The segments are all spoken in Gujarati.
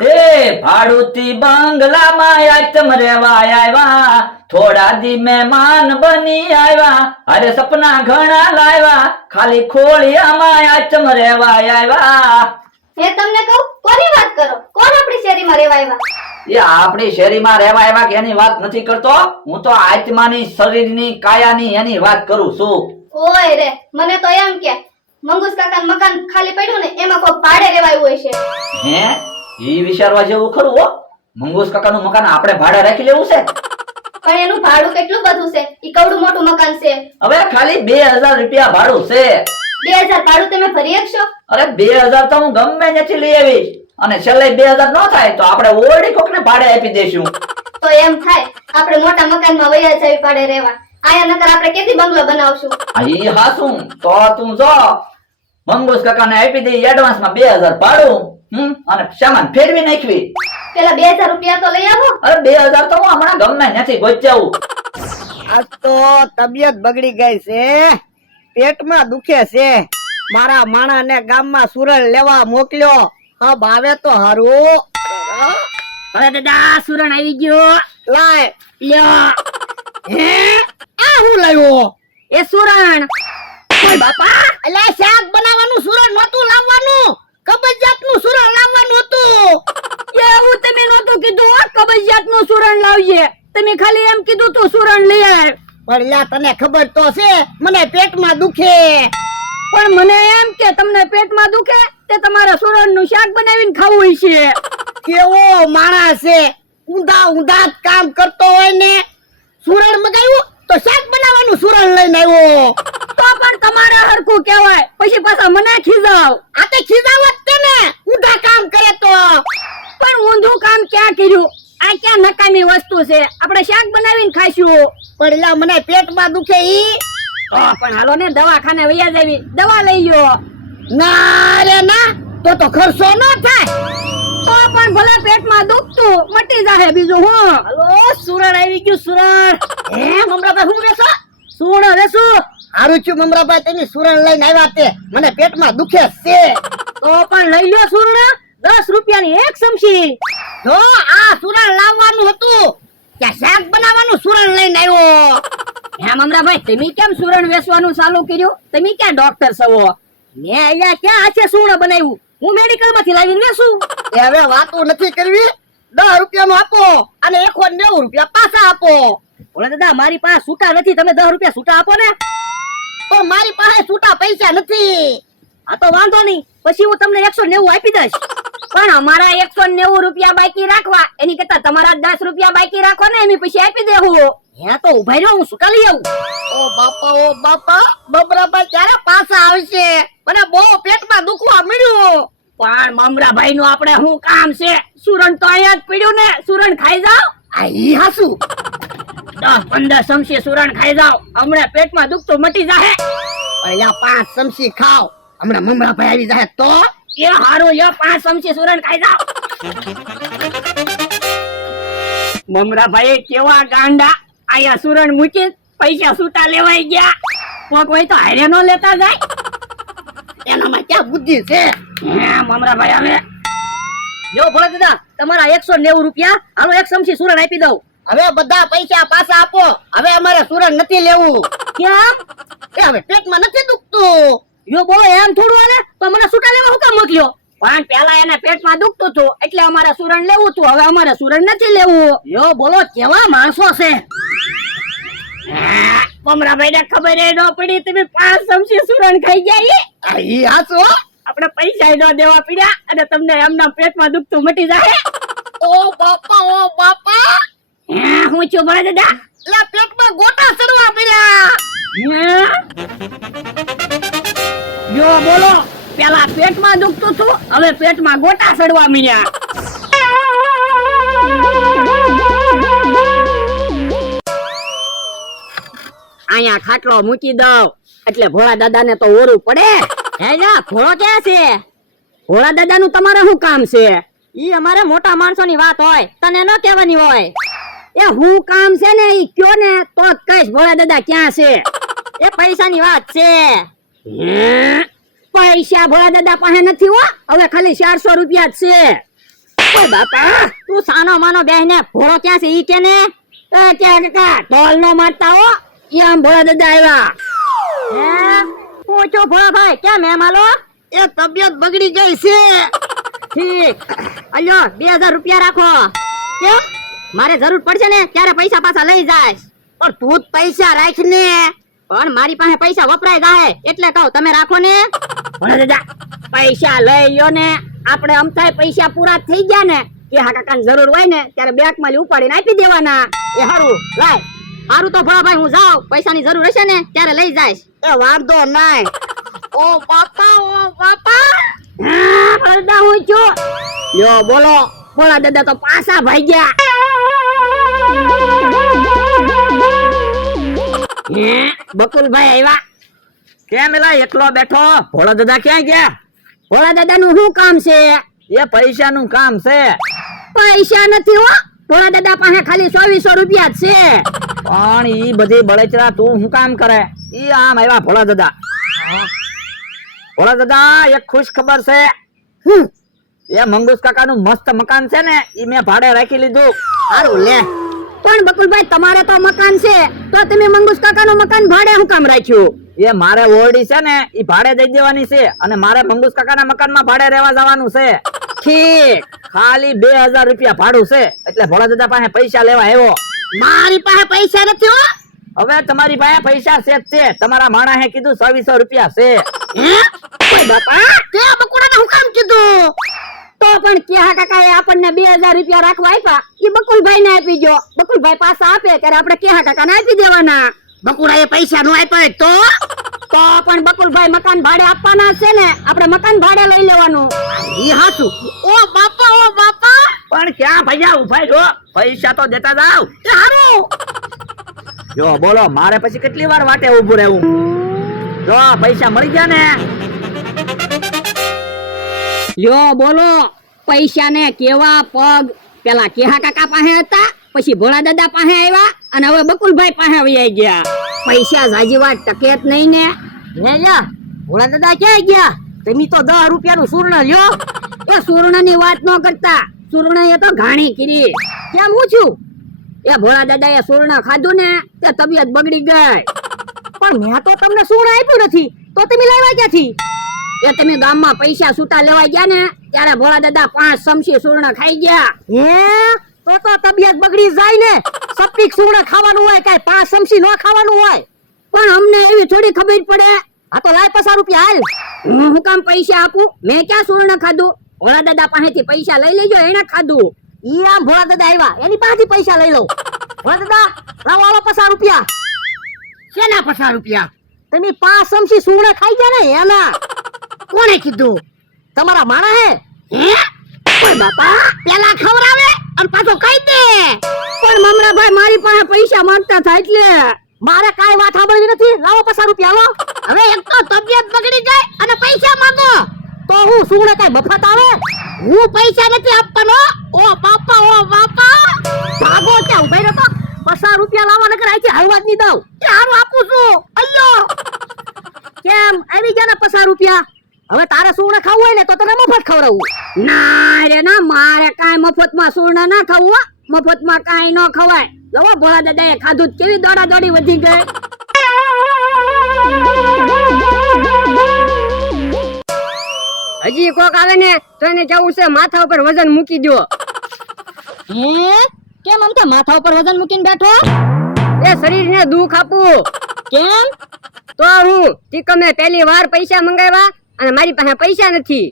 એ ભાડુતી બંગલામાં આચમ રેવા આવ્યા, થોડા દી મહેમાન બની આવ્યા, અરે સપના ઘણા લાવ્યા, ખાલી ખોળિયામાં આચમ રેવા આવ્યા. હે તમને કહું, કોની વાત કરો? કોણ આપણી શેરીમાં રહેવા આવ્યા? એ આપણી શેરીમાં રહેવા આવ્યા કે એની વાત નથી કરતો, હું તો આત્માની, શરીરની, કાયાની એની વાત કરું છું. ઓય રે, મને તો એમ કે મંગુસ કાકાનું મકાન ખાલી પડ્યું ને એમાં કોઈ ભાડે રહેવા આવ્યું હશે. હે, ઈ વિચારવા જેવું ખરું હો. મંગુસ કાકાનું મકાન આપણે ભાડે રાખી લેવું છે? પણ એનું ભાડું કેટલું બધું છે? ઈ કવડું મોટું મકાન છે. હવે ખાલી 2000 રૂપિયા ભાડું છે. 2000 ભાડું તમે ભરી શકશો? અરે 2000 તો હું ગમે ત્યાંથી લઈ આવીશ, અને છેલ્લે 2000 ન થાય તો આપણે ઓરડી કોકને ભાડે આપી દઈશું. તો એમ થાય આપણે મોટા મકાનમાં વયા જવી પડે રહેવા. આયા નકર આપણે કેથી બંગલો બનાવશું? ઈ હાસું તો તું જો મંગુસ કાકાને આપી દઈ એડવાન્સ માં 2000 ભાડું, અને સામાન ફેરવી નાખવી. પેલા 2000 રૂપિયા તો લઈ આવો. અરે 2000 તો હું હમણાં ગમે ત્યાંથી ગોચાવું. આજ તો તબિયત બગડી ગઈ છે, પેટમાં દુખે છે. મારા માણાને ગામમાં સુરણ લેવા મોકલ્યો. હા ભાવે તો હારું. અરે દાદા, સુરણ આવી ગયો. લાય લ્યો હે, આ હું લાવ્યો? એ સુરણ. ઓય બાપા, અલ્યા શાક બનાવવાનું સુરણ નહોતું લાવવાનું, કબજિયાતનું સુરણ લાવવાનું હતું. એવું તમે નહોતું કીધું હો, કબજિયાતનું સુરણ લાવજે. તમે ખાલી એમ કીધું તું સુરણ લઈ આવ. પણ લ્યા તને ખબર તો છે મને પેટમાં દુખે. પણ મને એમ કે તમને પેટમાં દુખે તે તમારા સુરણનું શાક બનાવીને ખાવું છે. કેવો માણસ છે, ઊંધા ઊંધા જ કામ કરતો હોય ને. સુરણ મગાવ્યું તો શાક બનાવવાનું સુરણ લઈને આવ્યો. તો પણ તમારે હરખું કહેવાય, પછી પાછા મને ખીજાવ. આ તે ખીજાવત છે ને, ઊંધા કામ કરે તો. પણ ઊંધું કામ ક્યાં કર્યું? આ ક્યાં નકામી વસ્તુ છે? આપણે શાક બનાવીને ખાઈશું. પણ લ્યા મને પેટમાં દુખે ઈ. તો પણ હાલો ને દવાખાને વયા જાવી, દવા લઈ લ્યો. ના રે ના, તો ખર્ચો ન થાય. તો પણ ભલે પેટમાં દુખતું મટી જાહે, બીજું હું. હાલો સુરણ આવી ગયું સુરણ. હે મમરાભાઈ હું વેસો? સુણ વેસું. હારું છું મમરાભાઈ, તમે સુરણ લઈને આવ્યા તે મને પેટમાં દુખે છે. તો પણ લઈ લ્યો સુરણ, 10 રૂપિયાની એક સમસી. જો આ સુરણ લાવવાનું હતું કે શાક બનાવવાનું સુરણ લઈને આવ્યો. હે મમરાભાઈ, તમે કેમ સુરણ વેચવાનું ચાલુ કર્યું? તમે ક્યાં ડોક્ટર છો? મેં અહીંયા ક્યાં હાથે સુરણ બનાવ્યું? હું મેડિકલ માંથી લાવીને વેચું. એ હવે વાતો નથી કરવી. 10 રૂપિયાનું આપો અને 190 રૂપિયા પાછા આપો. ઓલા દાદા, મારી પાસે છૂટા નથી, તમે 10 રૂપિયા છૂટા આપો ને. તો મારી પાસે છૂટા પૈસા નથી. હા તો વાંધો નહીં, પછી હું તમને 190 આપી દઈશ. પણ અમારા 190 રૂપિયા બાકી રાખવા, એની કરતા તમારા 10 રૂપિયા બાકી રાખો ને, એની પછી આપી દેવું. હે તો ઉભા રહ્યો, હું સુકા લઈ આવું. ઓ બાપા, બબરાભાઈ ક્યારે પાછા આવશે? મને બહુ પેટમાં દુખવા મળ્યું. પણ મમરાભાઈ નું આપણે શું કામ છે? સુરણ તો અહીંયા જ પડ્યું ને, સુરણ ખાઈ જાવ. આ ઈ હાસુ 10-15 સમસી સુરણ ખાઈ જાવ, હમણાં પેટમાં દુખતું મટી જાહે. પહેલા 5 ચમચી ખાવ, હમણાં મમરાભાઈ આવી જાય તો. એ હારું, 5 ચમચી સુરણ ખાઈ જાવ. મમરાભાઈ કેવા ગાંડા, આયા સુરણ મૂકી પૈસા છૂટા લેવાઈ ગયા. કોક હોય તો હારે નો લેતા જાય. એનામાં ક્યાં બુદ્ધિ છે? હે મમરાભાઈ, હવે જો ભોળા દાદા, તમારા 190 રૂપિયા, હાલો 1 ચમચી સુરણ આપી દઉં. હવે બધા પૈસા પાછા આપો. હવે અમારે સુરણ નથી લેવું. કેમ? એ હવે પેટમાં નથી દુખતું. યો બોલો, એમ થોડું હાલે તો મને છૂટા લેવા હું કામ મોકલ્યો? પણ પેલા એને પેટમાં દુખતું હતું એટલે અમારે સુરણ લેવું હતું, હવે અમારે સુરણ નથી લેવું. યો બોલો, કેવા માણસો છે. મમરાભાઈ ને ખબર ન પડી, તમે 5 ચમચી સુરણ ખાઈ ગયા. આ ઈ હાસુ. આપણે પૈસા ન દેવા પડ્યા અને તમને એમના પેટમાં દુખતું મટી જાય. ઓ બાપા, હું છું ભોળા દાદા? લા પેટમાં ગોટા ચડવા પડ્યા. યો બોલો, પેલા પેટમાં દુખતું હતું, હવે પેટમાં ગોટા ચડવા મળ્યા. અહીંયા ખાટલો મૂકી દઉં એટલે ભોળા દાદા ને તો ઓરું પડે. હે જા, ભોળો ક્યાં છે? ભોળા દાદા નું તમારે શું કામ છે? ઈ અમારે મોટા માણસો ની વાત હોય, તને ન કહેવાની હોય. એ હું કામ છે ને ઈ કયો ને તો જ કહીશ ભોળા દાદા ક્યાં છે. એ પૈસાની વાત છે. પૈસા ભોળા દાદા પાસે નથી હો, હવે ખાલી 400 રૂપિયા જ છે. ઓય બાપા તું સાનો માનો બેહને ભોળો ક્યાં છે ઈ કે ને ક્યાં કાકા ઢોલ નો મારતા હો ઈ આમ ભોળા દાદા આવ્યા હે હું છું ભોળા ભાઈ ક્યાં મેમ આલો એ તબિયત બગડી ગઈ છે. ઠીક અલ્યો 2000 રૂપિયા રાખો કેમ મારે જરૂર પડશે ને ત્યારે પૈસા પાછા લઈ જાય પણ તું જ પૈસા રાખ ને. પણ મારી પાસે પૈસા વપરાય જાય એટલે કહું તમે રાખો ને ભોળા દાદા પૈસા લઈ લ્યો ને આપણે અમથાય પૈસા પૂરા થઈ ગયા ને કે હા કાકાને જરૂર હોય ને ત્યારે બેંક માં ઉપાડીને આપી દેવાના એ હારું લાય હારું તો ભોળા ભાઈ હું જાઉં પૈસાની જરૂર હશે ને ત્યારે લઈ જાય એ વાંધો નાય. ઓ બાપા હા ભોળા દાદા હું છું લ્યો બોલો ભોળા દાદા તો પાછા ભાગ્યા હે બકુલભાઈ આવ્યા કેમ એલા એકલો બેઠો? ભોળા દાદા ક્યાં ગયા? ભોળા દાદા નું શું કામ છે એ પૈસાનું કામ છે. પૈસા નથી હો ભોળા દાદા પાસે ખાલી 2400 રૂપિયા જ છે પણ ઈ બધી બળેચરા તું શું કામ કરે? ઈ આમ આવ્યા ભોળા દાદા. ભોળા દાદા એક ખુશ ખબર છે. એ મંગુસ કાકાનું મસ્ત મકાન છે ને ઈ મેં ભાડે રાખી લીધું. સારું લે. પણ બકુલભાઈ તમારે તો મકાન છે તો તમે મંગુસ કાકાનું મકાન ભાડે શું કામ રાખ્યું એ મારે ઓરડી છે ને ઈ ભાડે દઈ દેવાની છે અને મારે મંગુસ કાકાના મકાનમાં ભાડે રહેવા જવાનું છે. ઠીક ખાલી 2000 રૂપિયા ભાડું છે એટલે ભોળા દાદા પાસે પૈસા લેવા આવ્યો. મારી પાસે પૈસા નથી હો હવે તમારી પાસે પૈસા છે જ છે. તમારા માણસે કીધું 2400 રૂપિયા છે. હે ઓય બાપા તે બકુડાને હું કામ કીધું તો પણ કેહા કાકાએ આપણને 2000 રૂપિયા રાખવા આપ્યા ઈ બકુલભાઈ ને આપી જો બકુલભાઈ પાછા આપે ત્યારે આપણે કેહા કાકાને આપી દેવાના બકુડાએ પૈસા નો આપ્યા તો પણ બકુલભાઈ મકાન ભાડે આપવાના છે ને આપણે મકાન ભાડે લઈ લેવાનું ઈ હાચું. ઓ બાપા પણ ક્યાં ભૈયા ઉભા છો? પૈસા તો દેતા જાવ. એ હારું. જો બોલો મારે પછી કેટલી વાર વાટે ઊભું રહેવું? જો પૈસા મળી ગયા ને? લ્યો બોલો પૈસા ને કેવા પગ પેલા કેહા કાકા પાસે હતા પછી ભોળા દાદા પાસે આવ્યા અને હવે બકુલભાઈ પાસે આવી ગયા પૈસા જાજી વાત ટકે જ નહીં ને લ્યો ભોળા દાદા ક્યાં ગયા તમે તો 10 રૂપિયાનું સુર્ણ લ્યો એ સુર્ણ ની વાત ન કરતા સુર્ણ એ તો ઘાણી કરી કેમ હું છું એ ભોળા દાદા એ સુર્ણ ખાધું ને તે તબિયત બગડી ગઈ પણ મેં તો તમને સુર્ણ આપ્યું નથી તો તમે લેવા ક્યાંથી એ તમે ગામમાં પૈસા છૂટા લેવા ગયા ને ત્યારે ભોળા દાદા 5 ચમચી સુર્ણ ખાઈ ગયા હે તો તબિયત બગડી જાય ને સપીક સુર્ણ ખાવાનું હોય કઈ 5 ચમચી નો ખાવાનું હોય પણ અમને એવી થોડી ખબર પડે આ તો લાય 50 રૂપિયા હાલ હું કામ પૈસા આપું મેં ક્યાં સુર્ણ ખાધું ભોળા દાદા પાસેથી પૈસા લઈ લેજો એને ખાધું ઈ આમ ભોળા દાદા આવ્યા એની પાસેથી પૈસા લઈ લો ભોળા દાદા લાવો 50 રૂપિયા શેના 50 રૂપિયા? તમે 5 ચમચી સુર્ણ ખાઈ ગયા ને એના કોણે કીધું? તમારા માણા હે ઓય બાપા પેલા ખવરાવે અને પાછો કહી દે. પણ મમરાભાઈ મારી પાસે પૈસા માંગતા થાય એટલે મારે કાઈ વાત સાંભળવી નથી લાવો 50 રૂપિયા આવો હવે એક તો તબિયત બગડી જાય અને પૈસા માંગો તો હું સુણે કઈ મફત આવે હું પૈસા નથી આપવાનો. ઓ બાપા ભાગો ત્યાં ઉભા રહો તો 50 રૂપિયા લાવવા નકર આથી હલવા જ નહીં દઉં હારું આપું છું. અલ્યો કેમ આવી ગયા ને 50 રૂપિયા હવે તારે સુણે ખાવું હોય ને તો તને મફત ખવડાવું ના રે ના મારે કાઈ મફતમાં સુણે ના ખાવું હો મફતમાં કાઈ ન ખવાય લવો ભોળા દાદાએ ખાધું કેવી દોડા દોડી વધી ગઈ હજી કોક આવે ને તો એને કેવું છે માથા ઉપર વજન મૂકી દો હે કેમ આમ કે માથા ઉપર વજન મૂકીને બેઠો એ શરીરને દુખ આપું કેમ તો હું તીકમે પહેલી વાર પૈસા મંગાવ્યા અને મારી પાસે પૈસા નથી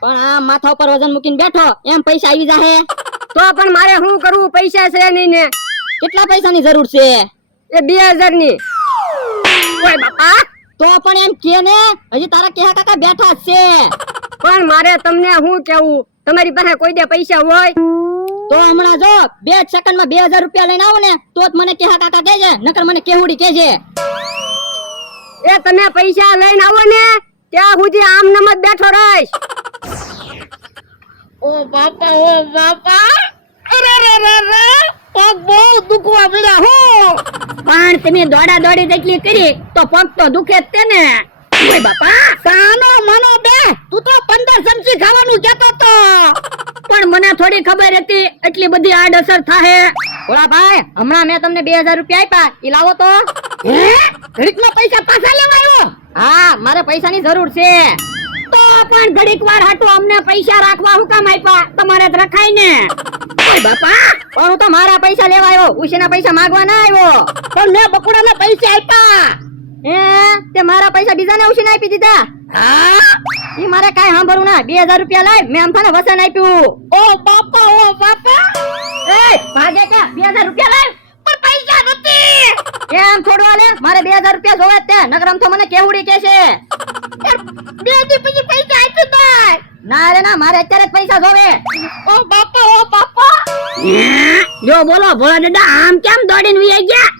પણ આ માથા ઉપર વજન મૂકીને બેઠો એમ પૈસા આવી જાહે તો પણ મારે શું કરવું પૈસા છે નહીં ને કેટલા પૈસાની જરૂર છે એ 2000 ની ઓય બાપા તો પણ એમ કે ને હજી તારા કેહા કાકા બેઠા છે પણ મારે તમને શું કેવું તમારી પાસે કોઈ દે પૈસા હોય તો હમણાં જો 2 સેકન્ડમાં 2000 રૂપિયા લઈને આવો ને તો જ મને કેહા કાકા કહેજે નકર મને કેહુડી કહેજે એ તમે પૈસા લઈને આવો ને ત્યાં સુધી આમ નમ જ બેઠો રહીશ ઓ બાપા અરે પગ બહુ દુખવા મળ્યા હો. પણ તમે દોડા દોડી જેટલી કરી તો પગ તો દુખે જ તે ને ઓય બાપા સાનો મનો બે તું તો 15 ચમચી ખાવાનું કહેતો તો પણ મને થોડી ખબર હતી એટલી બધી આડઅસર થાહે. ઓલા ભાઈ હમણાં મેં તમને 2000 રૂપિયા આપ્યા ઈ લાવો તો. હે ઘડીકમાં પૈસા પાછા લેવા આવ્યો? હા મારે પૈસાની જરૂર છે. તો પણ ઘડીક વાર હાટુ અમને પૈસા રાખવા હું કામ આપ્યા? તમારે જ રખાય ને. ઓય બાપા પણ હું તો મારા પૈસા લેવા આવ્યો, ઉશીના પૈસા માંગવા ના આવ્યો. પણ મેં બકુડાના પૈસા આપ્યા. તે મારા પૈસા બીજાને ઉશીને આપી દીધા? હા ઈ મારે કાઈ સાંભળવું ના. 2000 રૂપિયા લાય, મેં અમથાને વસન આપ્યું. ઓ બાપા એ ભાગે કે 2000 રૂપિયા લાય. પણ પૈસા નથી. કેમ છોડવા લે? મારે 2000 રૂપિયા જોવે જ તે. નગરમ તો મને કેવડી કે છે. બે દી પછી પૈસા આપી દે. ના રે ના, મારે અત્યારે જ પૈસા જોવે. ઓ બાપા જો બોલો ભોળા દાદા, આમ કેમ દોડીને વી ગયા?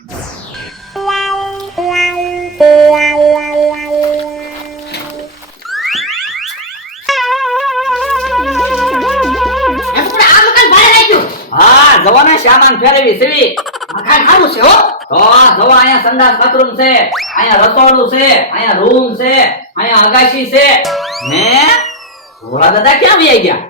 હા જવાને સામાન ફેરવી સેવી મકાન સારું છે હો. તો જવા અહીંયા સંડાસ બાથરૂમ છે, અહીંયા રસોડું છે, અહીંયા રૂમ છે, અહીંયા અગાશી છે. ને ભોળા દાદા ક્યાં વહી ગયા?